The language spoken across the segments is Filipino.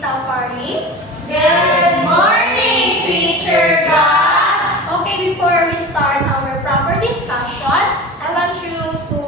Safari. Good morning, Teacher God. Okay, before we start our proper discussion, I want you to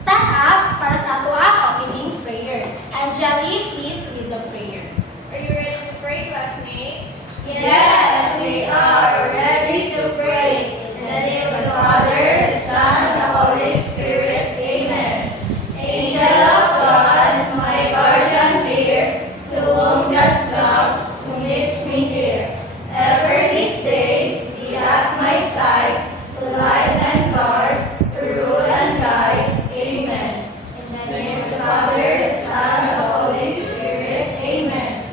stand up para sa ato ang opening prayer. Angelis, please lead the prayer. Are you ready to pray, classmates? Yes, we are ready to pray. In the name of the Father, the Son, and the Holy Spirit. Amen. Angel of God, my guardian dear, to whom God's love commits me here. Ever this day, be at my side, to light and guard, to rule and guide. Amen. In the name of the Father, the Son, and the Holy Spirit. Amen.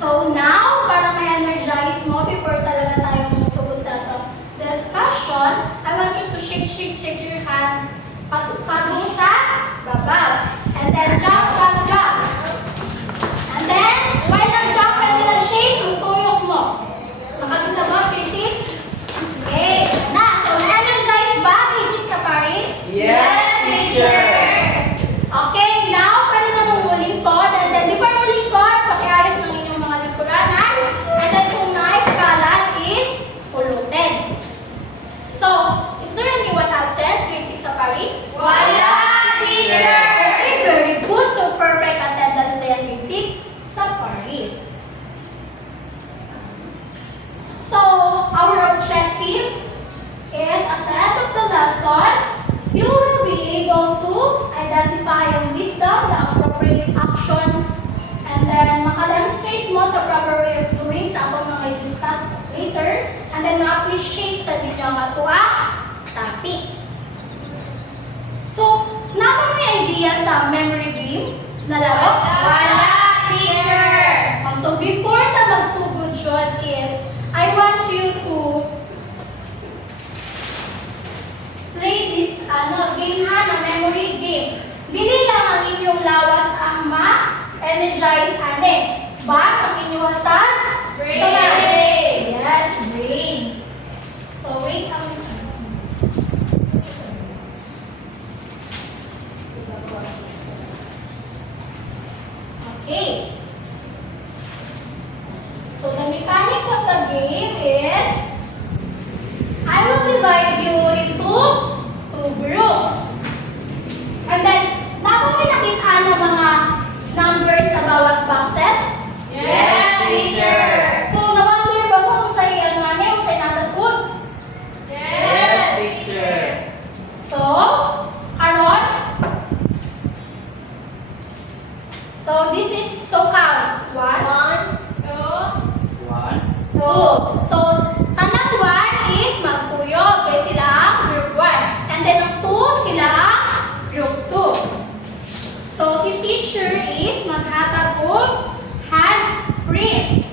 So now, para ma-energize mo before talaga tayo musugod sa atong discussion, I want you to shake your hands patung sa babaw. And then jump. And then, while nag-jump, pwede na shake, ituyok mo. Makakisabot, K6? Okay, na. So, energize ba, K6 Safari? Yes, teacher. Okay, now, pwede na mong mulingkod. And then, before mulingkod, pakiayos ng inyong mga likuranan. And then, kung naipagalan is pulutin. So, is there anyone absent, grade 6 Safari? Wala, teacher. Okay, very good. So, perfect attendance there, grade 6 Safari. So, our objective is at the end of the lesson, you will be able to identify yung wisdom, the appropriate actions, and then maka-demonstrate mo sa proper way of doing sa akong mga i-discuss later, and then ma-appreciate sa ninyo ang atua topic. So, naman may idea sa memory game na laro? Wala, teacher. So, before na magsugod yun is, I want you to play this game ha, na memory game. Dili lang ang inyong lawas ang ma-energize ane. But ang inyong hasad? Brain. Yes, brain. So, wait a minute. Okay. So the mechanics of the game is, I will divide you into two groups. And then, napamay nakita na mga numbers sa bawat boxes? Yes, teacher. So, na-wonder ba mo kung sa'yo ano nga kung sa'yo nasa suit? Yes, teacher. So, karon? So, this is, so count. 1, 2. So, tanang 1 is magkuyog. Kaya sila ang group 1. And then, ang 2, sila ang group 2. So, si teacher is maghatag og handprint.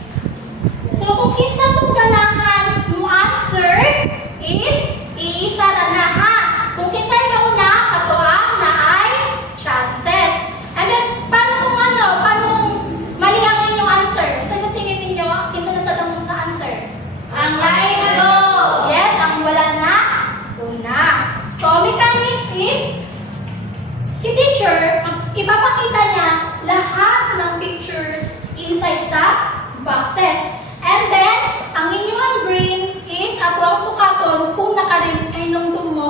So, kung kinsa itong ganahan mo answer is iisa ra na ha. Kung kinsa yung mauna, katuang na ay chances. And then, paano kung mali ang inyong answer? Sa tingin ninyo, kinsa na sa tangos na answer? Ang line go. Yes, ang wala na, una. So, mechanics is, si teacher, ipapakita niya lahat ng pictures inside sa boxes. And then, ang inyong brain is ato ang sukaton kung nakarinumdum mo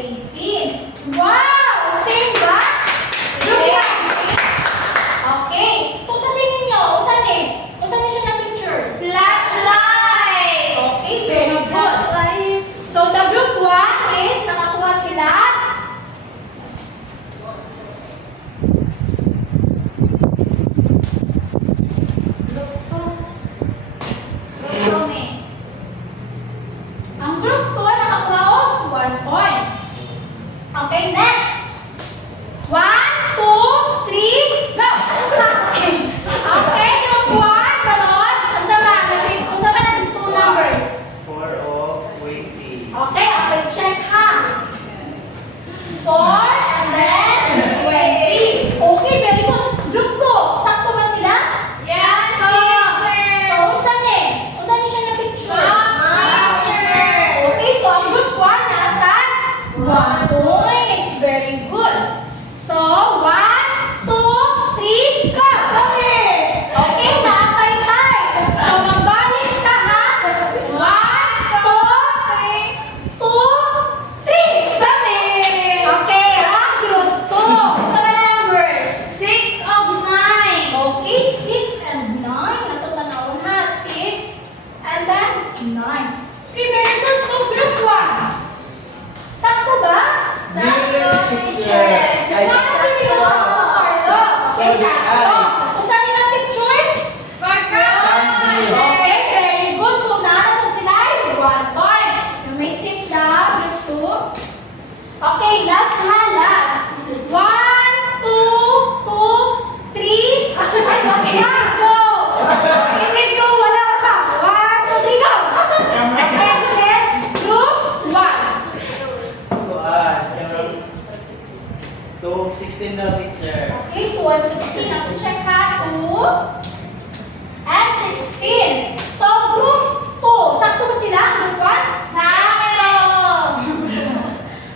18. Wow! Same ba? Group 1. Okay. So, sa tingin nyo, usan eh? Usan niyo siya na picture? Flashlight! Okay, very good. So, the group 1 is nakakuha sila. Group 2. Group 2, May. Ang group 2 nakakuha og 1 points. Okay, next. 1, 2, 3, go! Okay, group 1, balon. Unsa ba na 2 numbers? 4 o 20. Okay, okay, check ha. 4 and then 20. Okay, very good. Group 2, sakto ba sila? Yes, teacher! So, unsa ni? Unsa ni siya na picture? Teacher! Okay, so ang group 1 nasa 1 points. Very good. So, 1, 2, 3, go! Okay, naatay-tay. So, magbalik ta ha. 1, 2, 3. Okay, ang group 2. So, ano numbers? 6 of 9. Okay, 6 and 9. Natutanawon ha. 6 and then 9. Okay, very good. So, group 1. Sakto ba? Sakto, teacher. Ay, Sakto din ako, Carlo. Okay, sakto. Kung saan nila picture? Okay, very good. So, nasa sila ay 1 point. You may sit down, group 2. Okay, last ha, last. 1, 2, 2, 3. Okay, go. Hindi go, wala pa. 1, 2, 3, go. Okay, then, group 1. Yung 16 na teacher. Okay, 2 and 16. Ako check ha. 2 and 16. So, group 2. Sakto ba sila? Group 1? Sakto!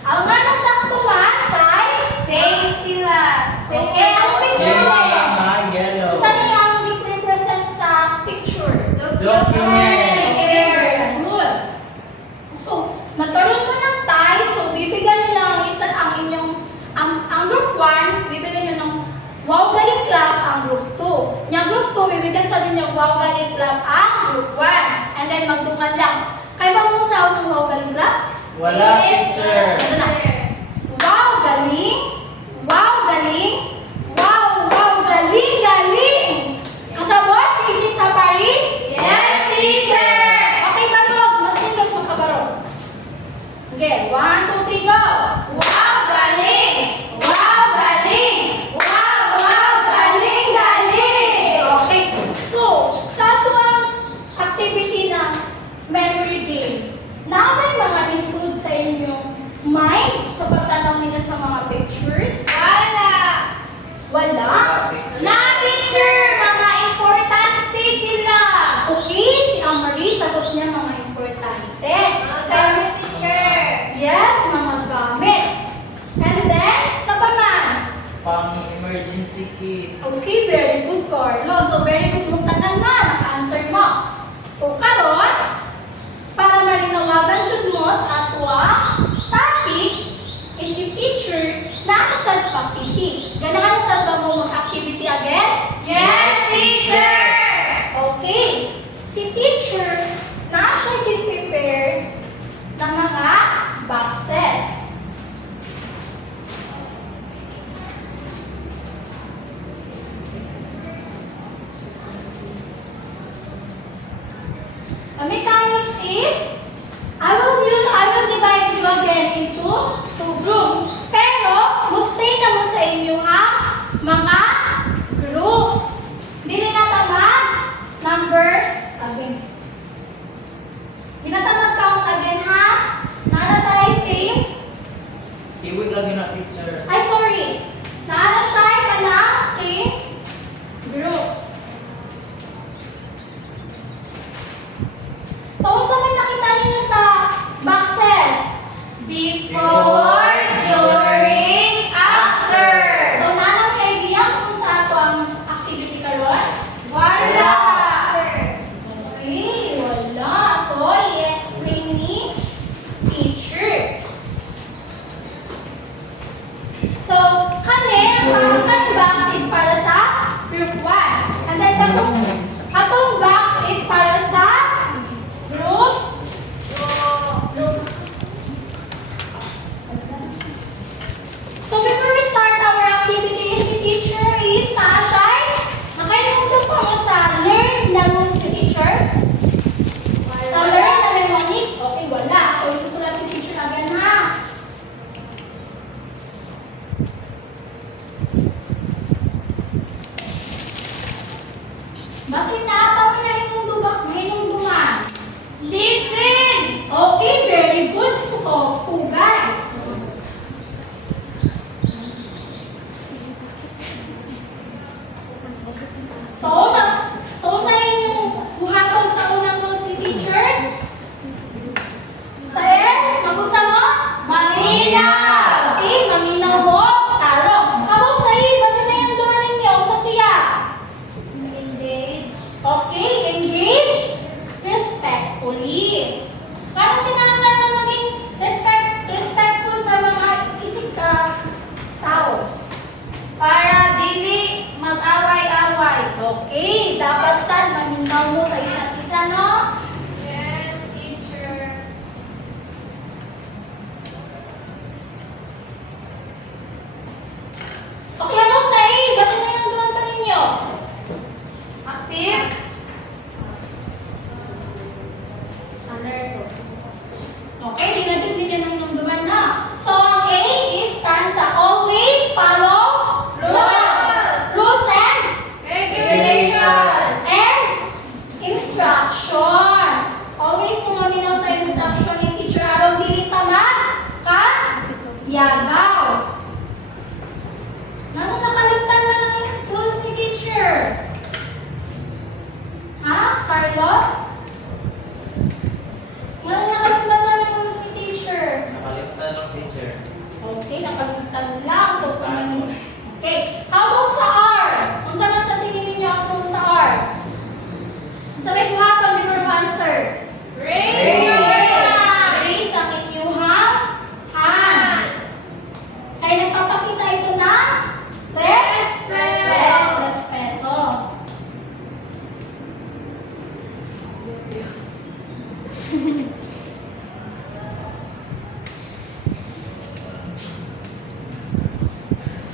Ang manong sakto ba? Tay? Same sila. Okay, ang picture Yellow niya. tama, yellow. Kung saan niya ang represent sa picture? Document. Okay, good. So, nagkaroon mo ng tie. So, bibigyan nyo lang ang isa ang inyong ang group 1, bibigyan nyo ng wow galing club ang group 2. Yung group 2, bibigyan sa din yung wow galing club ang group 1. And then magdungan lang. Kaya ba mo sa ng wow galing club? Wala teacher. Ito na. Wow galing. Wow galing. Wow, wow galing, galing. Kasabot, kisip sa pari? Yes, teacher! Okay, Barog. Mas singles mo ka, Barog. Okay, 1, 2, 3, go. Wow, galing! Wow, galing! Wow, wow, galing, galing! Okay, so, sa ito ang activity na memory game. Na may mga lisod sa inyong mind sa pagtanaw ninyo sa mga pictures? Wala! Wala? Na, teacher! Mga importante sila! Okay, si Amarie, sagot niya mga importante. Sabi, teacher! Yes, mga gamit. And then, sa paman? Pang emergency kit. Okay, very good, Carlo. So, very good mong tanan na. Naka-answer mo. So, karon, para malinawagan jud mo sa atwa topic is si teacher na sa activity. Ganahan sa ba mo mag-activity again? Yes, teacher! Okay. Si teacher na siya prepare ng mga boxes. The mechanics is, I will divide you again into 2 groups. Pero, mustay na mo sa inyo ang mga groups. Dili na tamad. Number, again. Di na tamad count again, ha? Nara tayo same. Iwig lagi na teacher. Ay, sorry. Nara siya ka na same group. So, sa may nakita niyo sa boxes? Before, during, after! So, nanang idea kung sa ato ang activity karon? Wala! Okay, wala. So, i-explain ni teacher. Atong box is para sa group. So before we start our activities, the teacher is Tashay. Nakainuntog po mo sa learn na rules ni teacher. Sa learn na mnemonics, okay, wala. So isusulat ni teacher agad ha. Bakit naataw na itong duman? Listen. Okay, very good. Pugay. So sa inyong buhaton sa unang rules ni teacher? Sa magunsa mo? Maminaw. Okay, maminaw mo. Tarong. Abo sa basta na yung duman ninyo sa siya. Engage. Okay, engage respectfully. Parang kinakailangan na maging respectful sa mga isip ka tao. Para dili mag-away-away. Okay, dapat sad maminaw mo sa isa't isa, no? Yes, teacher. Okay, ako sa basta na yung duman pa ninyo. Active. Okay, di na dyan din yung duman na. So, ang A is stand sa always follow rules and Regulation. and instruction. Always kung maminaw sa instruction ni teacher araw dili tamad ka yagaw. Ano nakaligtan man ang rules ni teacher? Ha, Carlo? Ano nakaligtan man ang rules ni teacher? Nakalimtan ng teacher. Okay, nakaligtan lang. So, okay. How about sa R? Kung saan man sa tingin ninyo ang rules sa R? Sa may buhaton, before you answer. Raise ang inyong hand. Kaya nagpapakita ito na respeto.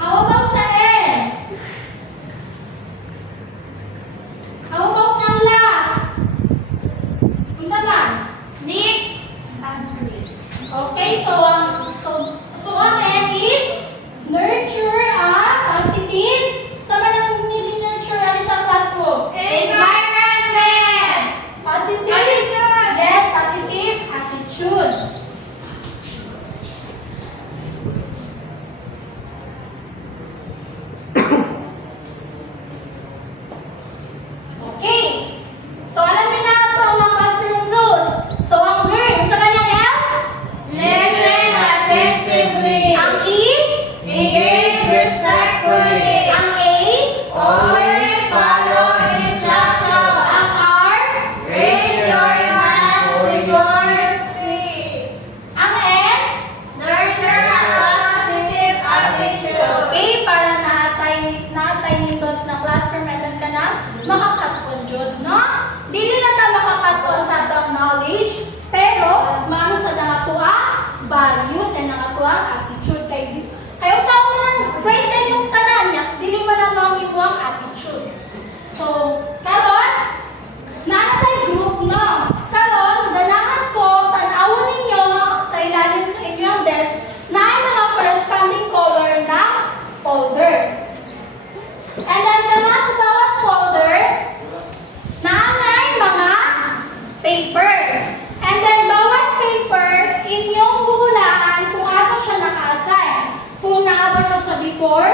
How about sa N? How about ng last? Unsa man? Neat and clean. Okay, so ang N is nurture a positive. Sama nang nurture ang isang classroom. Environment. Positive. Attitude. Yes, positive attitude. Okay. So, alam niyo na ito ang mga classroom rules. So, ang learn, sa kanyang L? Listen attentively. Ang E? Engage respectfully. Ang A? Always follow instruction. Ang R? Raise your hands before you speak. Ang N? Nurture a positive attitude. Okay, para naatay nindot na classroom meron ka na, makakatpon jud, no? Dili na ta makakatpon sa atong knowledge, pero maano sa nakatuwa, values and nakatuwang attitude kay kayo sa unang grade kayo sa tanan niya, dili man ang nang imuang attitude. So, karon, naatay group no. Karon, ganahan ko tan-awon ninyo sa ilalim sa inyong desk na ay mga corresponding color ng folder. And then naman sa bawat folder, naanay mga paper. And then bawat paper, inyong huhulaan kung asa siya naka-assign. Kung naabot na sa before,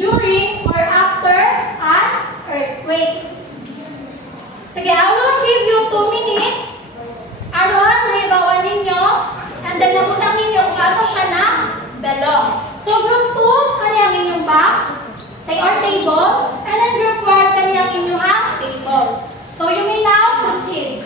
during, or after an earthquake. Sige, I will give you 2 minutes. Aron, naibawan ninyo. And then nabutang ninyo kung asa siya na belong. So group 2, kanyang inyong box. Take our table. And then group 1, kanyang inyong table. So you may now proceed.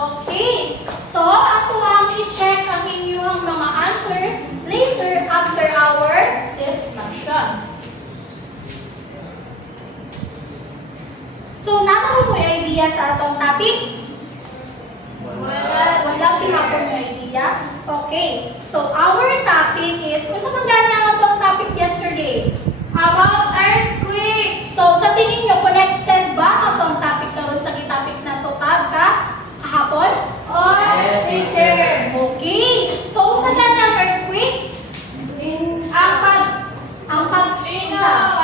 Okay. So, ako ang i-check ang inyong mga answer later after our discussion. So, naman mo yung idea sa atong topic? Wala pinapon yung idea? Okay. So, our topic is, kung saan gani ang atong topic yesterday? About earthquake. So, sa tingin nyo, connected ba ang atong topic karon sa topic na to kahapon? Yes, teacher. Okay. So, kung saan gani ang earthquake? Ang pag-shake sa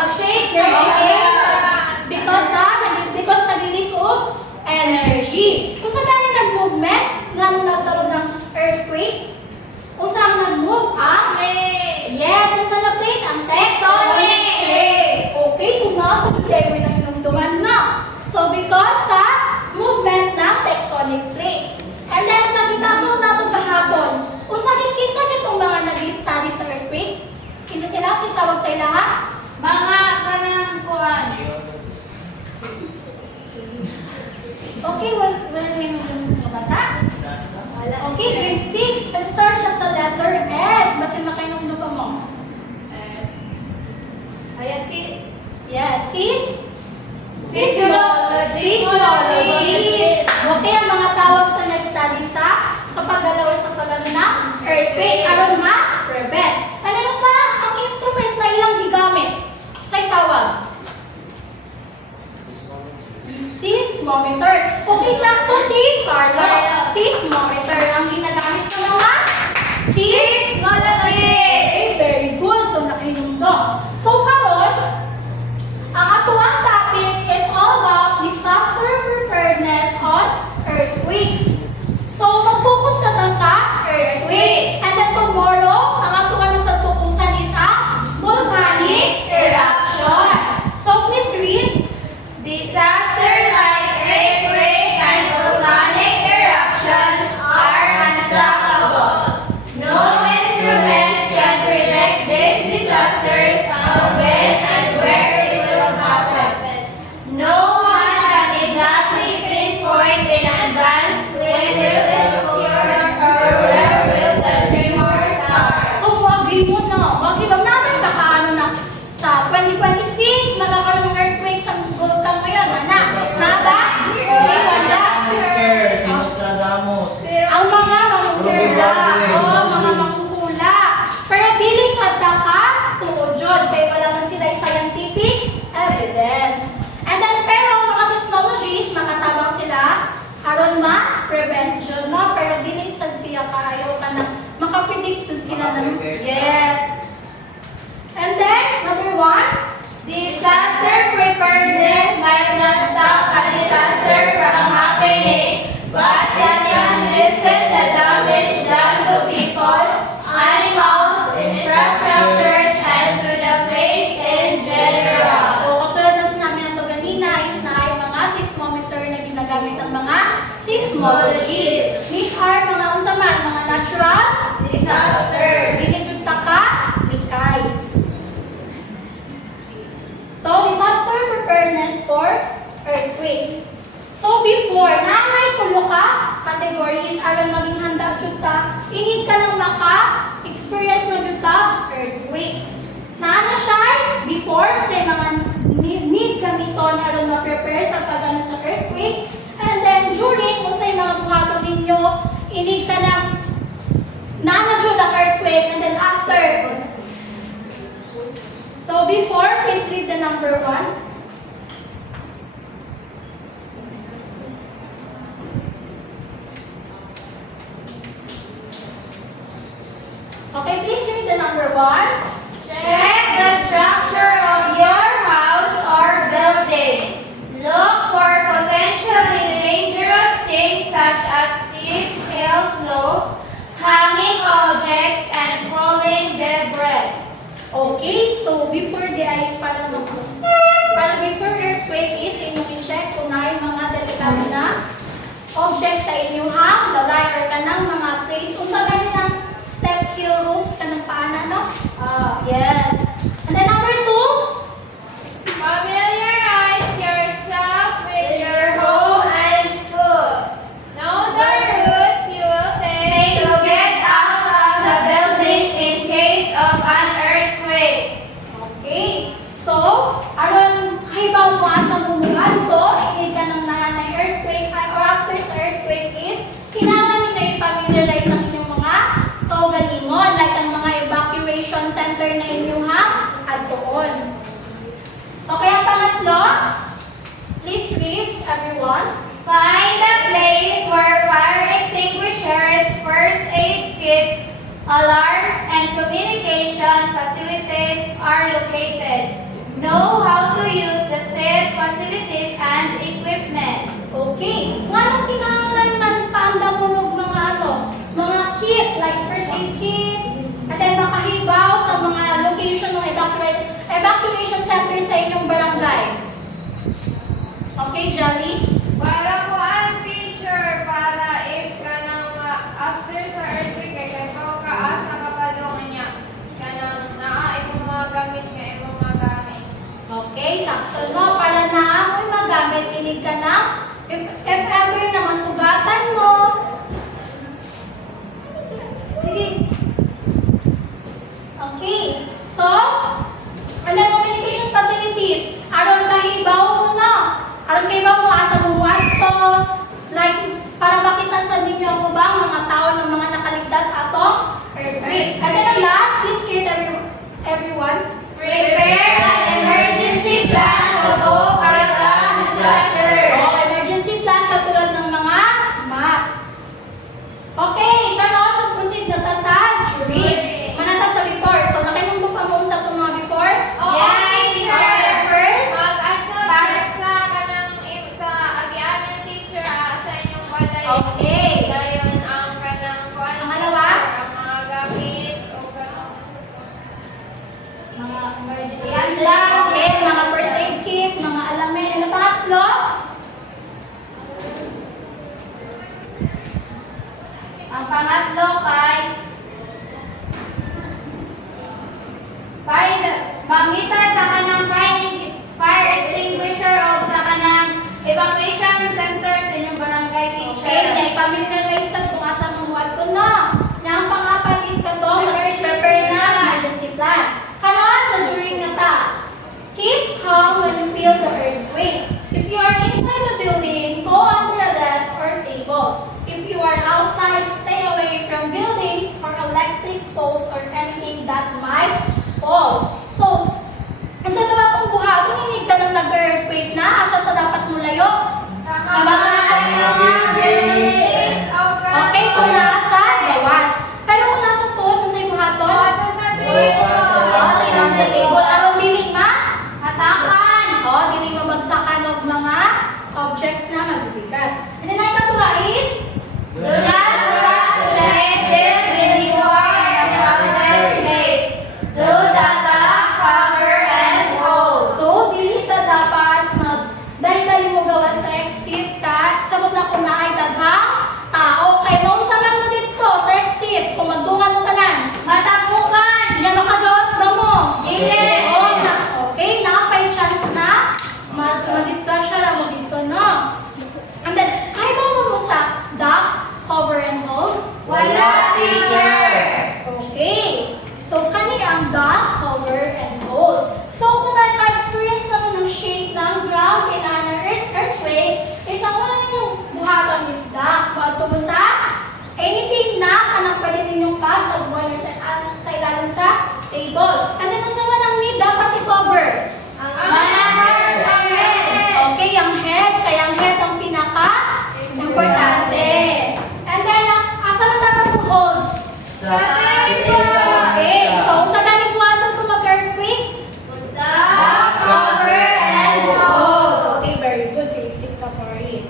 because nag-release of energy. Kung saan gani nag-movement, nga nung nagkaroon ng earthquake, kung saan nag-move ang yes, kung saan na-plate ang tectonic plate. Okay, so nga, kung may nagdumduman na. So, because sa movement ng tectonic plates. And then, sa kitapon nato kahapon, kung saan itong mga nag-study sa earthquake, hindi sila kasi tawag sa ilaha? Mga kanangkuan. Okay, well, maganda. Nasa? Okay, grade 6. Nag-start siya sa letter S. Basta makinong pa mo. Hayati. Yes, Seismology. Okay, ang mga tawag sa nag-study sa paggalaw sa pagano ng earthquake aron ma-prevent. Ano sa ang instrument na ilang gigamit? Sa tawag? Seismometer. Okay, sakto si Carlo. Seismometer ang ginagamit sa mga Seismology. very good. So, nakinundo. So, karon, ang atuang topic is all about disaster preparedness on earthquakes. So, mag-focus na ta sa earthquake. And then tomorrow, ang atuang nasa focusan is ang volcanic eruption. So, please read. Disaster like earthquake and volcanic eruptions are unstoppable. No instruments can predict these disasters on when and where it will happen. No one can exactly pinpoint in advance when it will occur or where will the tremor start. So, mag-agree mo, no? Mag-agree ba natin baka ano na sa 2026, magkakaroon ng earthquake sa volcan ngayon, mana? Naba? Wala. Teacher, si Nostradamus. Ang mga manghula, mga manghula. Pero dili sa daka, tuod yun. Kaya wala man sila yung scientific evidence. And then, pero mga seismologists, makatabang sila, aron ma-prevention, no? Pero dili sa siya kaayo ka na makapredict yun sila ng yes. And then, another one, Disaster preparedness might not stop a disaster from happening, but it can lessen the damage done to people, animals, infrastructures, and to the place in general. so katulad na sinabi nato ganina is na ay mga seismometer na ginagamit ang mga seismologists. These are mga unsa man, mga natural disaster. Dili jud ta ka likay. So, disaster preparedness for earthquakes. So, before, nanay tulo ka categories aron maging handa jud ta, inid ka nang maka-experience na jud ta earthquake. Naana siya before say mga need gamiton aron ma-prepare sa pagano sa earthquake. And then during kung say mga buhaton ninyo, inid ka nang naana jud ang earthquake, and then after. So before, please read the number 1. Okay, please read the number 1. Check the structure of your house or building. Look for potentially dangerous things such as steep hill slopes, hanging objects, and falling debris. Okay, so before the ice, para alarms, and communication facilities are located. Know how to use the said facilities and equipment. Okay. Ngano kinahanglan man paanda mo ng mga kit, like first aid kit, at then makahibaw sa mga location ng evacuation center sa inyong barangay. Okay, Jolly? Para ko ang teacher, para if ka nang after sa earthquake, kay ko ka asa kapalo niya. Kanang naa imong mga gamit nga imong mga gamit. Okay, sakto no. Para na ako'y magamit, inig ka na. If ever na masugatan mo. Sige. Okay. So, and then communication facilities. Aron kahibaw mo na. Aron kahibaw mo asa mo to. Like, para makita sa ninyo ang ubang mga tao ng mga nakaligtas atong earthquake. And then the last, please hear everyone. Prepare an emergency plan to go kada disaster. Emergency plan katulad ng mga map. Okay, karon proceed na ta sa jury. Manata sa before. So nakinunggo pa mo sa itong mga before? Yes, teacher. Okay, first. Mag-adto sa kanang sa agianan teacher sa inyong balay. Okay. Dayon ang kanang kuan. Pangalawa? Ang mga gamit o kanang Mga emergency plan lang. Okay, mga first aid kit, mga alamin. Ano pangatlo? Ang pangatlo kay mangita sa kanang fire extinguisher o sa kanang evacuation center sa inyong barangay Okay, teacher. na-familiarize sa kung asa mamuhat ko na. Yang pangapat is ka to, mag-prepare na emergency plan. Karon sa during na ta. Keep calm when you feel the earthquake. If you are inside the building, go under a desk or table. If you are outside, stay away from buildings or electric poles or anything that might fall. So, ang sa dapat kong buhaton, hindi ka nang nag-earthquake na, asa ta dapat mulayo? sa mga buildings. Okay, kung nasa, gawas. Pero kung nasa suot, kung sa'yo buhaton, sa sa ilang sa table, araw dinig ma? Hatakan. O, dinig mabagsakan og mga objects na mabibigat. And then, ay katuwa is, Do not rush to the exit when you are in a crowded place. Do the lock, cover, and hold. so, dili ta dapat dahil mo gawas sa exit ka, sabot na kung naay daghang tao. Kay mausap lang mo dito sa exit, kung magdungan mo tanan. Matapukan. Hindi makagawas ba mo? Dili. Okay, nakapay chance na mas madistrasya mo dito, no? And then, ay mo sa duck, cover and hold? Wala, teacher. Okay. So, kani ang duck, cover and hold. So, kung naka-experience naman ng shake ng ground in an earthquake, is ang una ninyong buhaton is duck. Buhato mo sa anything na kanang pwede ninyong pag-agwan sa ilalim sa table. And then, kung sa manang need, dapat i-cover. Manahard ang head. Okay, ang head. Kaya ang head ang pinaka-importante. And then, asa man dapat kong hold? Sa isa. Okay, so sa ganit buhaton kung mag-earthquake? Duck, cover, and hold. Okay, very good. Basic sa Cory.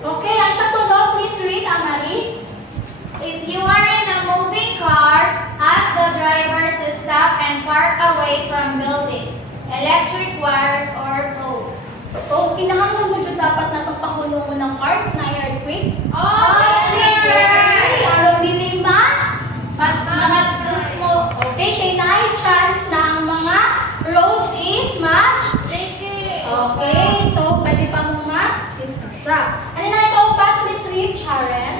Okay, ang katulog, please read, Amari. If you are in a moving car, ask the driver to stop and park away from buildings, electric wires, or poles. So, kinahanglan mo dyan dapat na itong pahulong mo ng cart na earthquake? Oh, teacher! Okay, araw din man. Mga tus mo. Okay, kay na chance na ang mga roads is okay, so pwede pa mo ma-discussion. And then ikaw pa, please read, Sharon.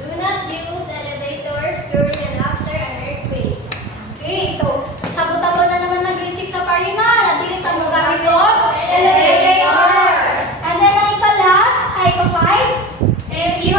Do not use elevators during and after an earthquake. Okay, so sabotable na naman ng grade 6 sa Parina. Nadilit ang mga gamit doon. Elevator. And then ang ika-last, ay ika-5. If you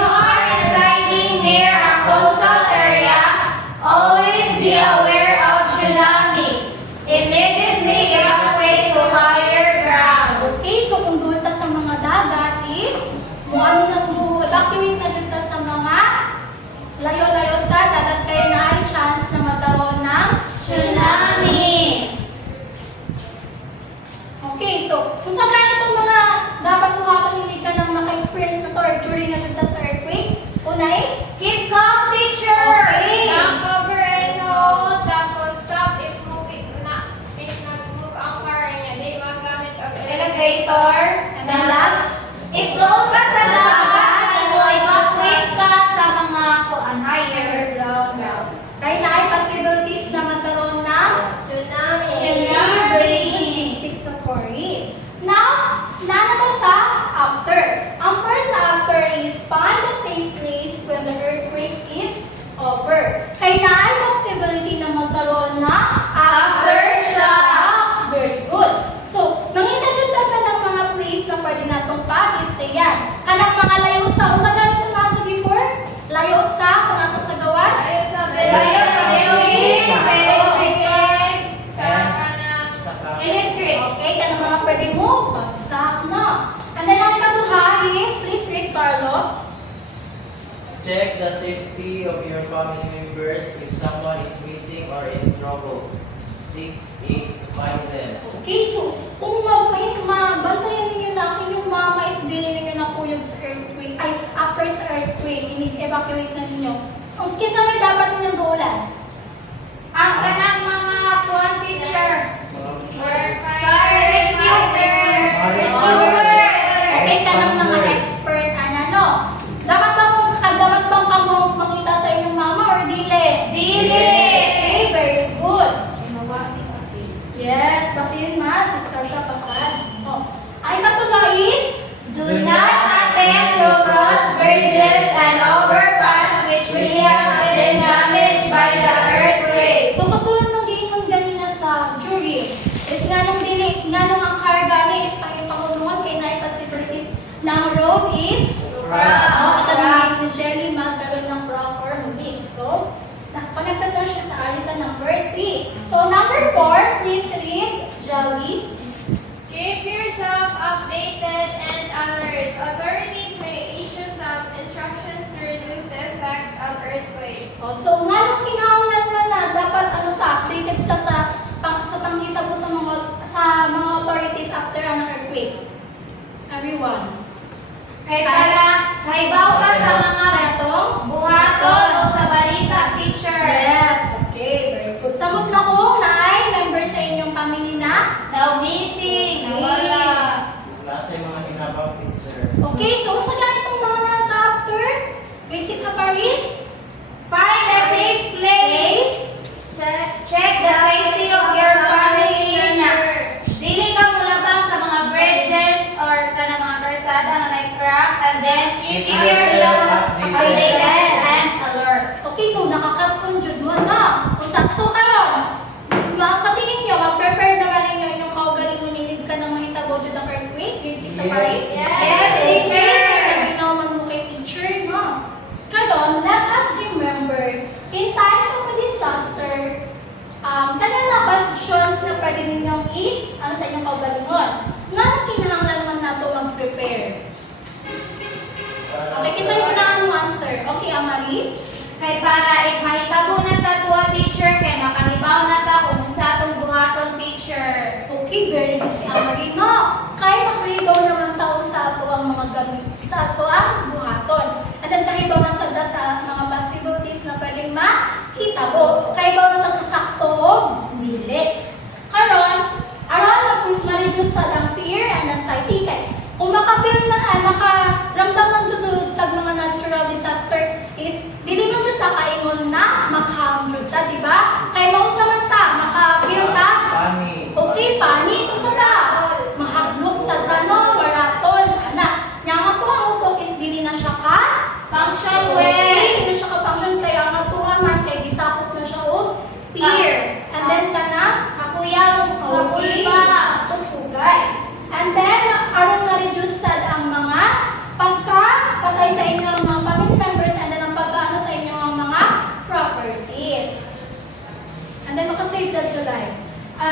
kung sa ganitong mga dapat buhaton hindi ka nang maka-experience na to or during na sa earthquake, una is, Keep calm, teacher. Okay. Cover and hold, tapos stop if moving na. If nag-move ang car niya, di magamit ang Elevator. and then last, If doon ka sa dagat, evacuate ka sa mga higher ground. Kaya na ay possibilities na magkaroon ng Tsunami. 6 to 4. Now, nana sa after. Ang first after is find a safe place when the earthquake is over. Kaya na ay possibility na magkaroon ng Aftershocks. Very good. So, nangita dyan ka ng mga place na pwede natong pag-stayan. Kanang mga layo sa, o sa ganito nasa before, layo sa, kung nato sa gawas, Layo sa Layo sa building, sa electric, sa kanang Saka. electric. okay, kanang mga pwede mo, bagsak na. And then, ang ikaduha is, please read, Carlo. Check the safety of your family members if someone is missing or in trouble. Seek aid to find them. Okay, so, kung mabantayan ninyo na ang inyong mama is dealing ninyo na po yung sa earthquake, ay, after sa earthquake, i-evacuate na ninyo. Ang skin sa may dapat ninyong duulan. Ang kanang mga kuwan, teacher. fire Fire rescuer. Rescuer. Okay, ka ng mga expert, ano? Dapat bang kamo mangita sa inyong mama or dili? Dili. Okay, very good. Yes, pasin mas, iskar siya pasad. Oh. Ay katula is, Do not attempt to cross bridges and overpass which may have been damaged by the earthquake. so katulad ng giingon ganina sa jury, is nga nung ang car gani is pangipangulungan kay na possibilities ng road is Right. at ang ni Shelly magkaroon ng proper hindi. So, connected na siya sa arisa number 3. So, number 4, please read, Jolly. Keep yourself updated and alert. Authorities may issue some instructions to reduce the effects of earthquakes. Oh, so, nga nung kinahanglan man na dapat updated ka sa panghita mo sa mga authorities after ang earthquake. Everyone. Kay baw ka sa mga Sa itong? buhaton o sa balita, teacher. Yes. Okay, very good. Samot na ko na ay member sa inyong family na. Now missing. Nawala. Klase yung mga ginabang teacher. Okay, so sa ganitong mga nasa after, grade 6 sa Paris, Find a safe place. Check the safety of your family na dili ka mulabang sa mga bridges or kanang mga kalsada na nag-crack, and then keep yourself updated and alert. okay, so nakakatong jud mo na. So karon, sa tingin nyo, mag-prepare naman ninyo inyong kaugalingon nilid ka ng mahitabo jud ang earthquake, grade 6 sa Yes. Paris? Yes, teacher. Okay, naman mo kay teacher, no? Karon, let us remember, in times of a disaster, kanang mga questions na pwede ninyong ano sa inyong kaugalingon. Nga kinahanglan man nato mag-prepare. Okay, kinsa yung kailangan mo answer? Okay, Amari? Kay para mahitabo na sa tuwa, teacher, kay makahibaw na ta kung sa atong buhaton, teacher. Okay, very good si Amari, no? Kaya makaligaw naman taon sa ato ang mga gamit, sa ato ang buhaton. And then kahibaw na sa mga possibilities na pwedeng makitabo. Kahibaw na ta sa sakto o dili. Karon, aron na kung ma-reduce sa ang fear and anxiety kay kung makapil man ay makaramdam man jud tag mga natural disaster is dili man jud ta kaingon na makham jud ta, di ba? Kay mao sa man ta makapil ta. Pani. Okay, pani kung sa ta mahadlok sa tanong maraton ana. Nya nga to ang utok is dili na siya ka Function okay, well. dili na siya ka function kaya ang atuha man kay gisakop na siya og fear. And then kana Kakuyaw, okay, kapulpa. tutugay. And then, aron na-reduce sad ang mga pagka-patay sa inyong mga family members and then ang pagkaano sa inyong mga properties. And then, makasave that to life.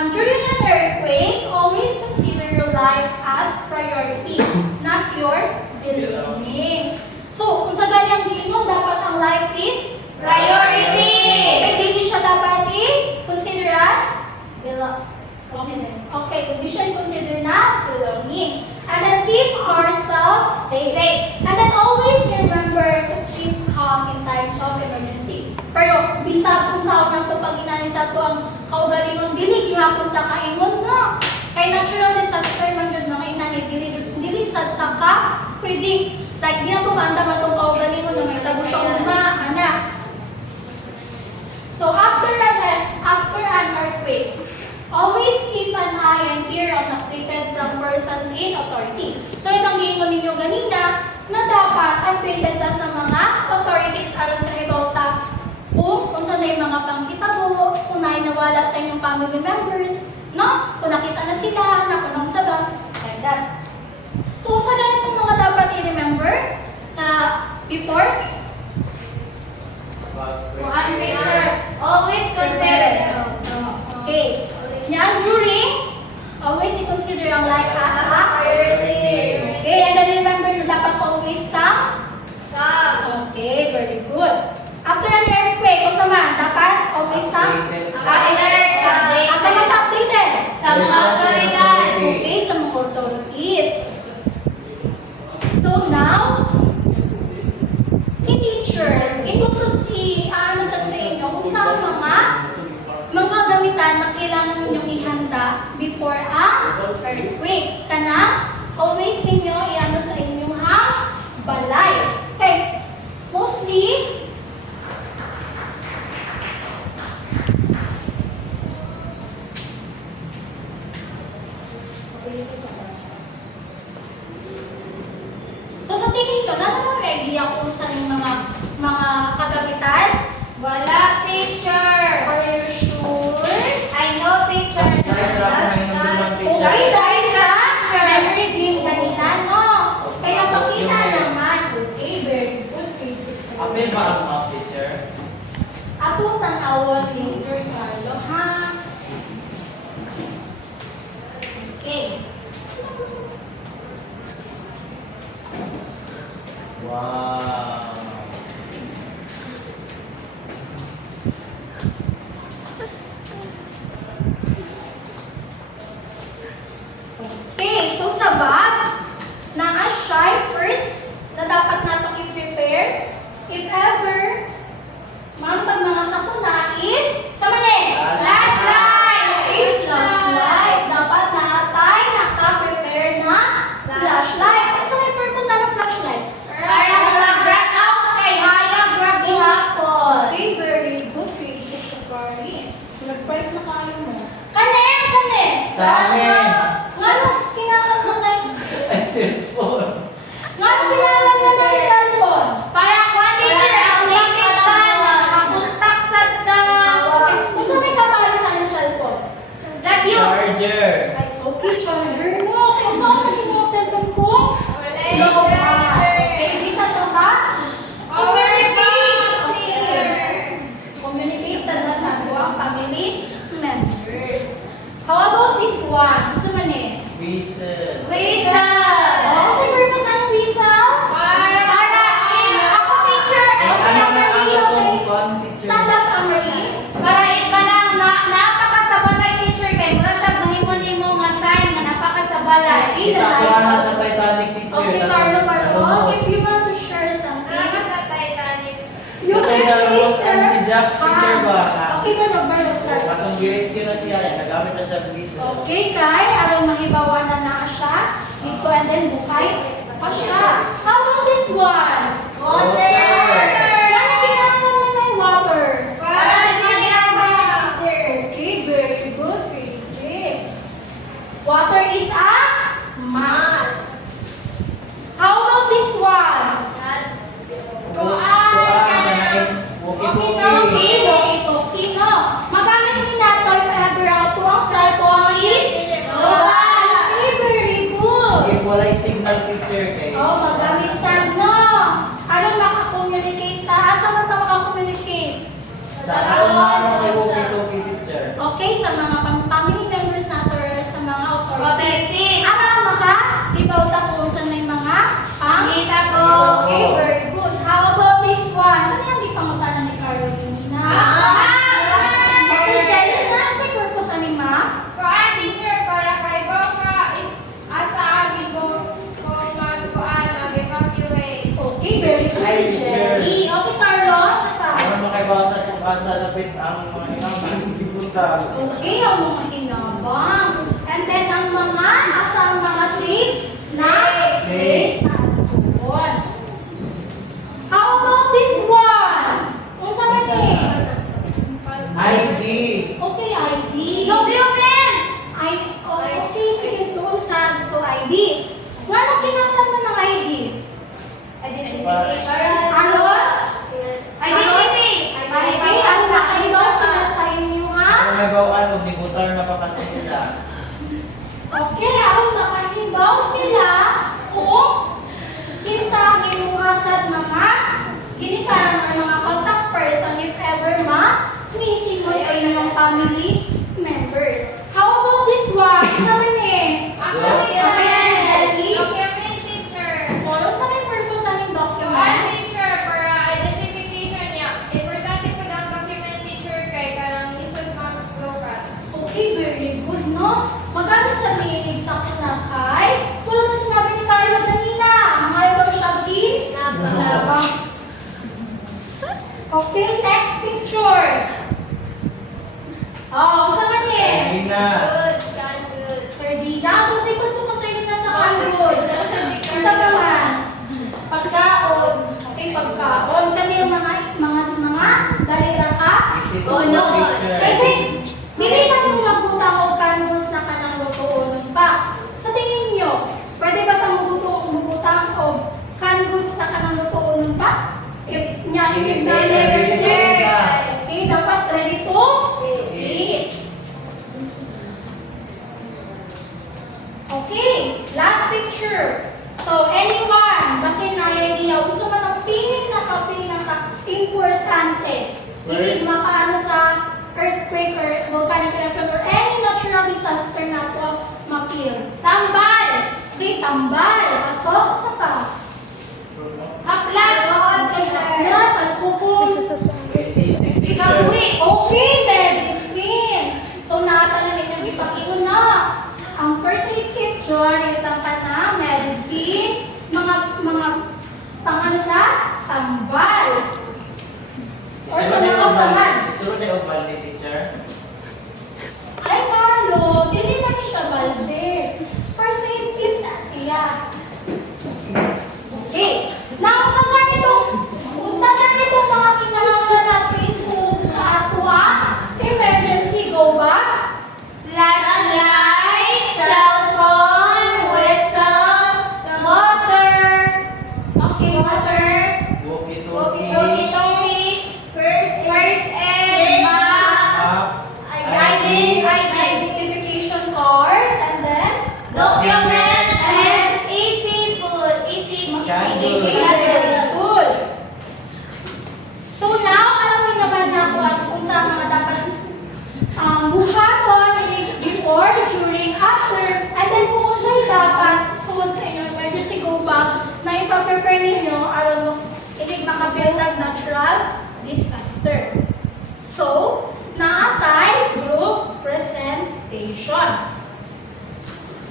During an earthquake, always consider your life as priority, not your belongings. So, kung sa ganyang gingon, dapat ang life is Priority. okay, hindi siya dapat i-consider as Consider. okay, condition consider na belongings. sa to ang kaugalingon dili gihapon ta kaingon no. Kay natural disaster man jud mga inani dili sad ta ka predict. Like di na to maanda man tong kaugalingon na may tago siya una ana. So after an earthquake, always keep an eye and ear on updated from persons in authority. So itong giingon ninyo ganina na dapat updated ta sa mga authorities aron kahibaw ta kung unsa na yung mga panghitabo, kung naay nawala sa inyong family members, no? Kung nakita na sila, nakunong sa ba, like that. So sa ganitong mga dapat i-remember sa before, One teacher, always consider. okay. Yan, during, always i-consider ang life as a Priority. okay, and then remember na dapat always come. Okay, very good. After an earthquake, o man, dapat always come. Alert, Asa man updated? Sa mga otoridad. Okay, sa mga authorities. So now, si teacher, ano sa inyo kung saan mga gamitan na kailangan ninyong ihanda before ang earthquake. Kana, always ninyo iano sa inyong balay. Okay, mostly, so sa tingin nyo, naman idea kung saan yung mga kagamitan? Wala, teacher. Are you sure? I know, teacher. Okay, dahil sa memory game kanina, no? Kaya pakita naman. Okay, very good. Apil ba ang ma'am teacher? Atong tanawag si Sir Carlo, ha? Okay. Wow. Okay, so sa bag, na siya first na dapat natin i-prepare. If ever, pag mga sakuna is, sa mali? Flashlight. Okay, flashlight. Dapat naatay, naka-prepare na flashlight. So may purpose ng flashlight? Para mag-run out kay hayang drug gihapon. Okay, very good. 3-6 sa party. Nag-prep na kayo mo. Kanem, kanem! Sa amin. Ngano, kinakal mo na Ay, cellphone. Ngano, kinakal mo na yung cellphone? Para kwan, teacher, ang limit pa na makapuntak sa Okay. Gusto may kapali sa yung cellphone? radio. Charger. Okay, charger mo. Okay, saan mo yung cellphone ko? Wala No, yung ba? charger. Okay, isa to ha? Communicate sa nasago ang family members. How about this one? Gusto man eh? Whistle. Whistle. Kasi purpose ang whistle? Para ako, teacher, Ano na ang atong con teacher? Stand up, Amory. para ikanang napakasabalay, teacher, kay mura siya mahimo-himo nga sign nga napakasabalay. Kita ko na sa Titanic teacher. Okay, Carlo, Carlo. If you want to share something, Nakaka-Titanic. Yung sa Rose and si Jack teacher ba? Okay, Carlo, Carlo. Atong girescue na siya, nagamit na siya whistle. Okay, kay, aron mahibawa na siya. Dito and then bukay. Pa siya. How about this one? Water. Ano ginagawa mo na yung water? Para di naman. Okay, very good. 3-6. Water is a must. How about this one? Walkie-talkie. Walkie-talkie, no? Magamit din natin if ever ang tuwang cellphone is okay, very good. If walay signal teacher kay. Oh, magamit sa no. Aron maka-communicate ta. Asa man ta maka-communicate? Sa atong mga sa walkie-talkie teacher. Okay, sa mga family members natin or sa mga authorities. Autistic. Ara maka ibaw ta kung saan may mga Kita po. Okay, very good. How about this one? Ano yung di pangutanan ni Carolina? Okay, Shelly, na sa purpose ani ma? Kuan, teacher, para kay Boka, asa agi ko magkuan, mag-evacuate. Okay, very good. Hi, si teacher. Shelly. Okay, Carlos. Asa? Ano makibasa kung asa lapit ang mga imam Bintang. Okay, ang mga hinabang. And then, ang mga slave na Face. Andun. How about this one? Unsa man ni? ID. Okay, ID. Document! Okay, sige, doon sa ID. Nga na kinahanglan mo ng ID? Identification. Ano? Identity! ID, ano na kayo sa inyo ha? Kung nagawaan, nibutar na pa kasi nila. Okay, aron nakahindaw sila kung kinsa ang inuhasad mga ginikaran ng mga contact person if ever missing mo sa inyong family members. How about this one? Isa man eh. Document teacher. Ano sa may purpose ng One document? teacher para identification niya. Importante po ang document teacher kay kanang lisod mag-local. Okay, very good, no? Magamit sa linig sa kunakay. Tulad na sinabi ni Carlo kanina, mahal daw siya ginaba. Okay, next picture. Oh, sa man eh? Sardinas. Sardinas. So, di ba sa sardinas sa kanod? Sa naman? Pagkaon. Okay, pagkaon. Kani yung mga dalira ka? Visit Oh, to no. picture. Kasi, dili sa mong magbutang o kandos na kanang lutuon pa. Sa tingin nyo, pwede ba itang magbutang o kandos na kanang lutuon pa? If niya, Dili, na sir. Ready to eat na. okay, dapat ready to eat. Okay, last picture. So, anyone, basta na idea, gusto man ang pinaka-importante. Hindi First. makaano sa earthquake or volcanic eruption or any natural disaster na to mapil. Tambal! Okay, tambal. Pasok sa pa. Haplas! Yes, at kukul. Ikawi! Okay, medicine. So, nakatala ninyo ipag-iwan na. Ang first aid kit dyan is ang kana, medicine, mga pangano sa tambal. Or sa mga kasaman. Sunod na yung balde, teacher. Ay, Carlo, hindi man siya balde. First aid kit na siya. Okay. Now, sa ganitong mga kinahanglan natin isud sa atua, emergency, go ba? Flashlight, cellphone, whistle, water. Okay, water. Walkie-talkie. Walkie-talkie. First aid. Map. Identification card, and then Documents and easy food. Easy Candles. Good. So now, alam niyo naman na kung sa mga dapat buhaton before, during, after, and then kung sa'yo dapat sunod sa inyo emergency go back na ipaprepare ninyo aron hindi makabilang natural disaster. So, naatay group presentation.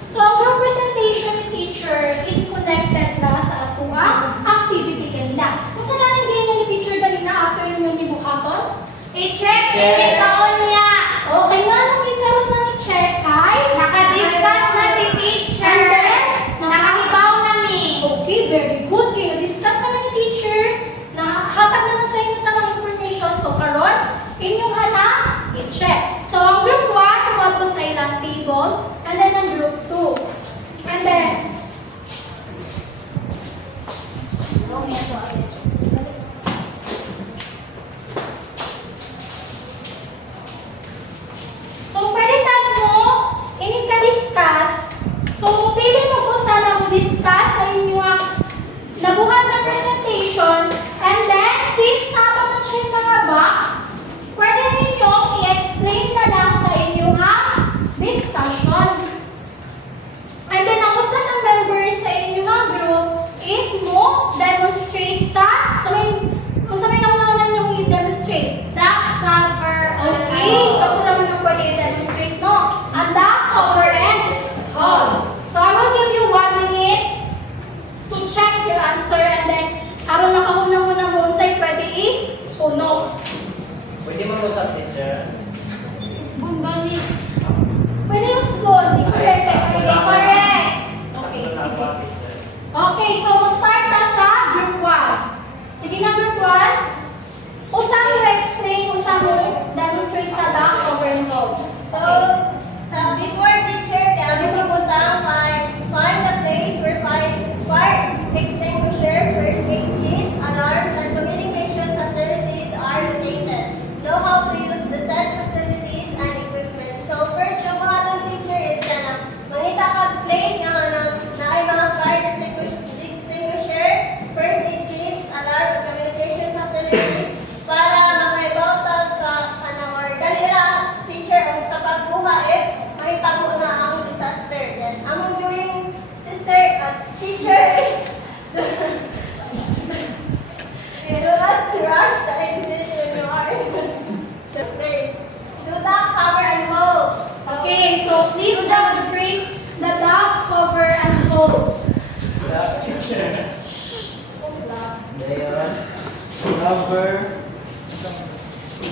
So, ang group presentation ni teacher is connected na sa atuang activity kanina. Kung saan nga hindi ni teacher kanina after nyo ni buhaton? I-check Check. ikaw niya. Okay nga, nung ikaroon na ni check kay? Nakadiscuss na si teacher. And then, Nakahibaw nami. okay, very good. Kaya na-discuss naman ni teacher na hatag naman sa inyo tanong information. So, karon inyong hanap, i-check. So, ang group 1, to sa ilang table. And then, ang group 2. And then, so, pwede saan mo, ini ka-discuss. So, pwede mo po sana mo-discuss sa inyo ang nabuhat na presentation. And then, since napaman siya yung mga box, pwede ninyo i-explain na lang sa inyo ang discussion. And then, ang gusto ng members sa inyo ang group is mo demonstrate sa may nakunakunan yung i-demonstrate. The cover. Okay, katulad mo na pwede i-demonstrate, no? And the cover and hold. So, I will give you 1 minute to check your answer and then, aron makahunang mo na mo, unsay pwede i-puno. Pwede mo usap, teacher. Spoon gamit. Pwede yung spoon. Di correct. Okay, correct. Okay, sige. Okay, so mag-start na sa group 1. Sige na group 1. Usa mo explain, usa mo demonstrate sa doc over and over. So before teacher, kami pupunta find a place where fire extinguisher, first aid kits, alarms, and communication facilities are located. Know how to use the said facilities and equipment. So first, yung mga teacher is mangita kag place nga na ay mga fire extinguisher, first aid kits, alarms, and communication facilities para makaibawtag ka or dali ra teacher og sa pagbuha makita mo na ang disaster. Then among during teacher is you do not rush the exit when you are do not cover and hold. Okay, so please demonstrate the doc cover and hold. Wala, teacher. Dayon. Cover.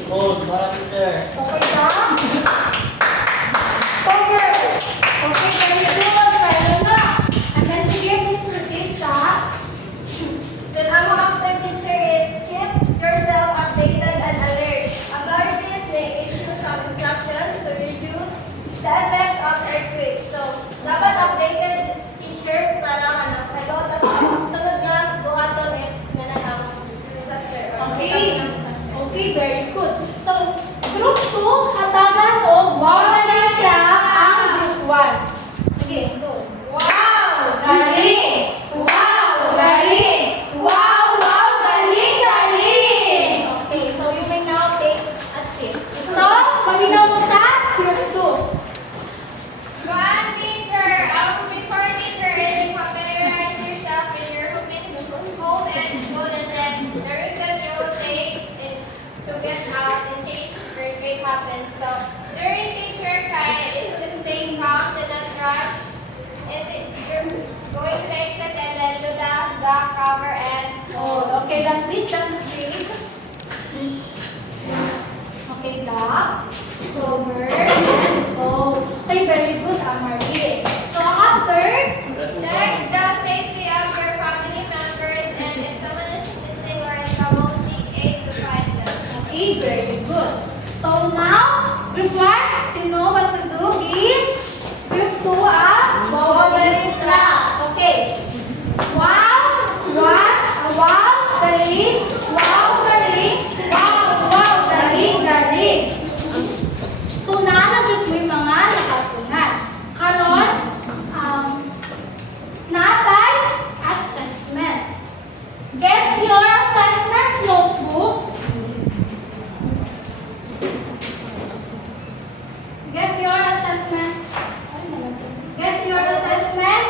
Hold, para teacher. Okay na? Cover. Okay, very good. Kaya na. And then sige, please proceed, Cha. Then among after teacher is keep yourself updated and alert. Authorities may issue some instructions to reduce the effects of earthquakes. So, dapat updated teacher para kayo sa sunod nga buhaton na lang disaster. Okay. Okay, very good. So, group 2, hatagan o bawalay lang ang group 1. Sige, go. Wow! Galing! Wow! Galing! Wow! Wow! Galing! Galing! Okay, so you may now take a sip. So, paminaw mo sa group 2. One teacher, before teacher, familiarize yourself with your home and school, and then the route that you will take to get out in case earthquake happens. So during teacher kaya is to stay calm and not rush. You're going to the exit and then do the cover and hold. Oh, okay, then please demonstrate. Okay, doc, cover, and hold. Okay, very good, Amari. So, after, Check the safety of your family members, and if someone is missing or in trouble, seek aid to find them. okay, very good. So, now, group 1, you know what to do. Give group 2 a bawalay lang. Okay. Wow, wow, galing, wow, galing, wow, galing, galing. So, naanagot mo yung mga nakatunan. Karon, natay assessment. Get your assessment notebook. Get your assessment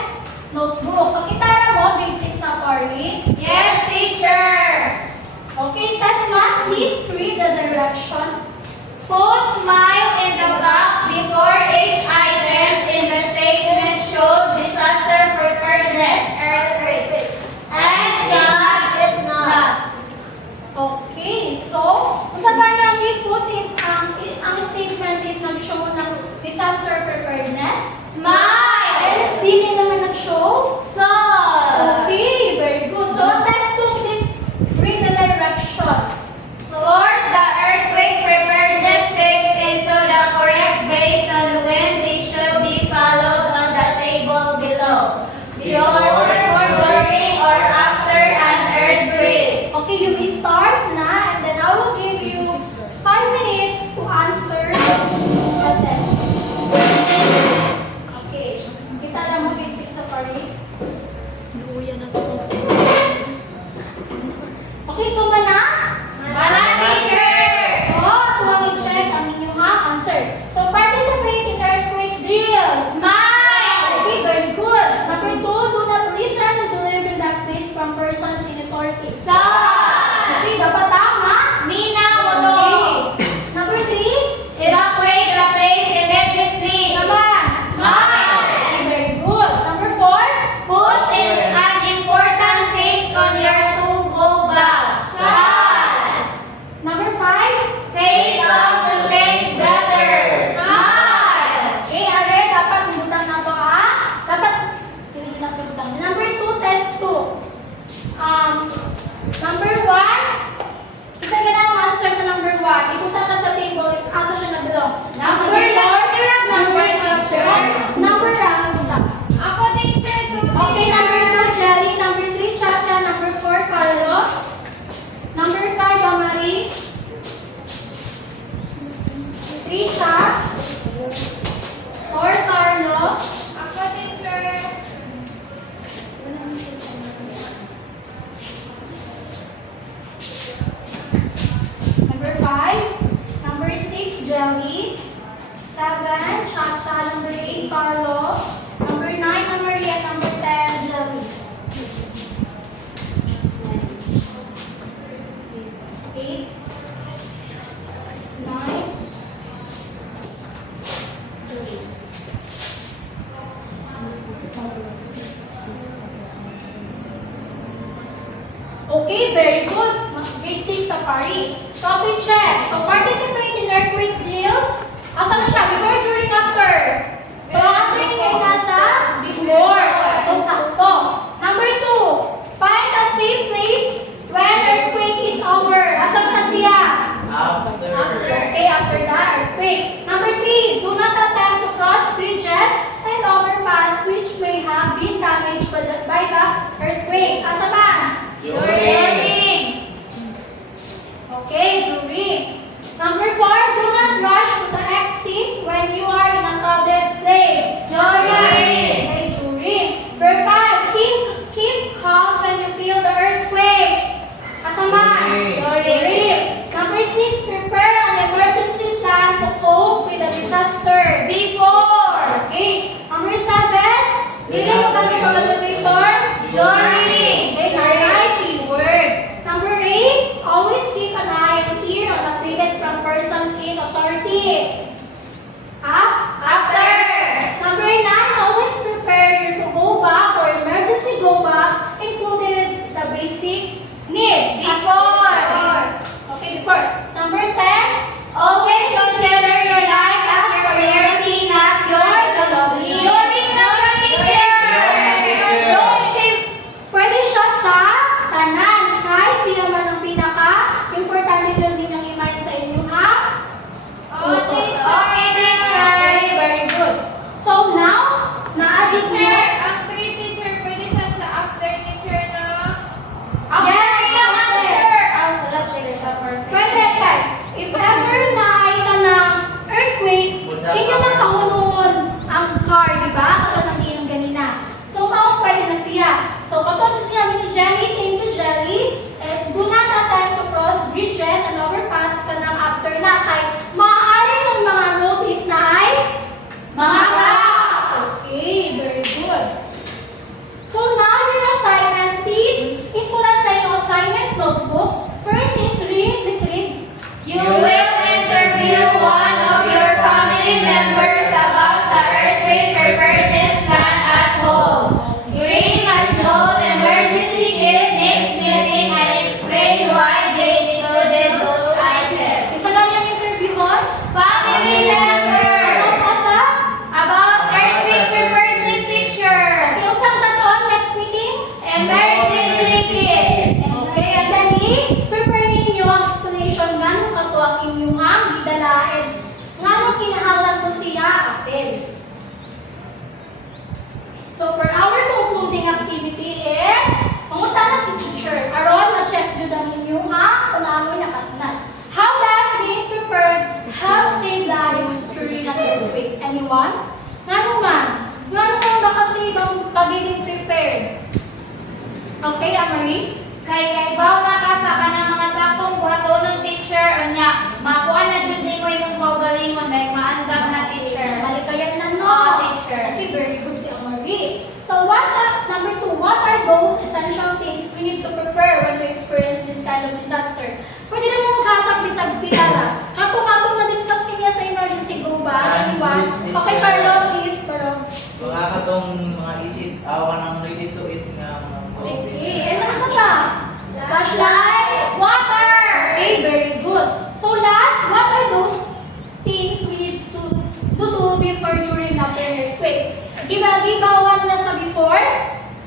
Trisha, or Carlo. Ako, teacher. Number 5. Number 6, Jelly. 7, Chacha. Number 8, Carlo. Number 9, Maria. Number 10, Jelly. 8, 9, 3. Okay, very good. Grade 6 Safari. Topic check. So, participate in earthquake drills. Asa na siya? Before, during, after? So, ang answer niyo ay nasa before. So, sakto. Number 2. Find a safe place when earthquake is over. Asa na siya? After. Okay, after the earthquake. Number 3. Do not attempt to cross bridges and overpass which may have been damaged by the earthquake. Asa ba? During. Okay, during. Number 4, do not rush to the exit when you are in a crowded place. During. Okay, during. Number 5, keep calm when you feel the earthquake. Kasama? During. Number 6, prepare an emergency plan to cope with a disaster. Before. Okay. Number 7, dili mo kami pag-elevator. During. Okay, na-right keyword. Number 8, always keep an eye and ear on updated from persons in authority. After. Number 9, always prepare to go back or emergency go back, included the basic needs. Before. Okay, before. Number 10, Always consider your life as your priority, not your belonging. During the teacher. Don't say pwede siya sa tanan. Kahit siya man ang pinaka-importante dyan din ang imahin sa inyo, ha? Oh, teacher. Okay, teacher. Okay, very good. So now, na-adjust Teacher, mo. ang 3 teacher, pwede sa after teacher na. After yung answer. Sulat siya perfect. Pwede, kay. If ever na-ay ka ng earthquake, hindi na kahunungon ang car, di ba? Katulad ng iyong ganina. So, pwede na siya. So, katulad siya ni Jelly, thank you, Jelly, is do not attempt to cross bridges and overpass ka ng after na. Kay, maaari ng mga road is na ay Mga rocks. Okay, very good. So, now your assignment is isulat sa inyong assignment notebook. First is read, please read. You will interview one of your family members about the earthquake preparedness plan at home. Bring a small emergency kit next meeting and explain why they included those items. Isa lang yung interview mo. Family member Ano asa? about earthquake preparedness teacher. Yung sa taon next meeting? Emergency kit. Okay, and then i-prepare ninyo ang explanation nga nung kato ang inyong gidalain. Nga nung kinahanglan to siya apel. So, for our concluding activity is, pumunta na si teacher. Aron, ma-check nyo ang inyong kung namoy nakatnan. How does being prepared help save lives during an earthquake? Anyone? Nga nung nga? Nga nung nakasave ang pagiging prepared? Okay, Amarie? Kay baw nakasa ka ng mga sakong buhatonong teacher unya makuha na jud nimo imong kaugalingon dahil maandam na teacher. Malikayan na no. Oo, teacher. Okay, very good si Amarie. So, number 2, what are those essential things we need to prepare when we experience this kind of disaster? Pwede na mo maghatag bisag pilala. Kato-kato na-discuss niya sa emergency go ba? Anyone? Okay, Carlo, please. Pero, Mga katong mga isip, awan ang ready to eat nga mga okay. And nasa pa? Flashlight? Water. Okay, very good. So last, what are those things we need to do before, during, after earthquake? Gibawan na sa before?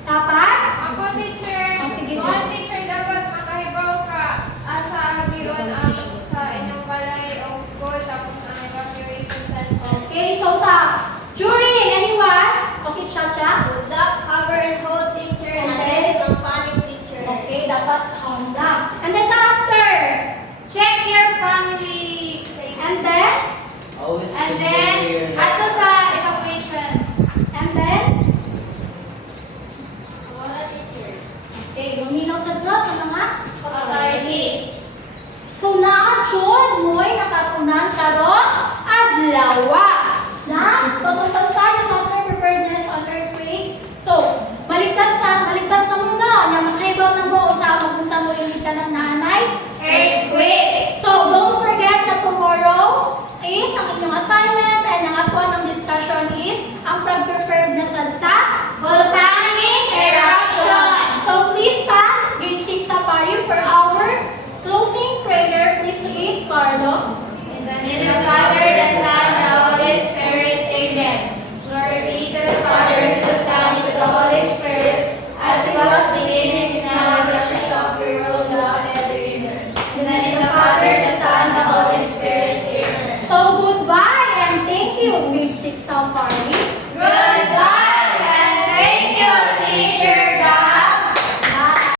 Dapat? Ako, teacher. Oh, sige, One John. teacher, dapat makahibaw ka sa hagion ang sa inyong balay o school tapos ang evacuation center. Okay, so sa during, anyone? Okay, Chacha? Duck, cover and hold teacher and then don't panic teacher. Okay, dapat calm down. And then sa after? Check your family. And then? Always And consider then, your ato sa evacuation. And then, Wala, teacher. okay, luminaw sa Diyos sa mga Authorities. So, naadyon mo'y nakatunan karon adlaw. Na, tututag sa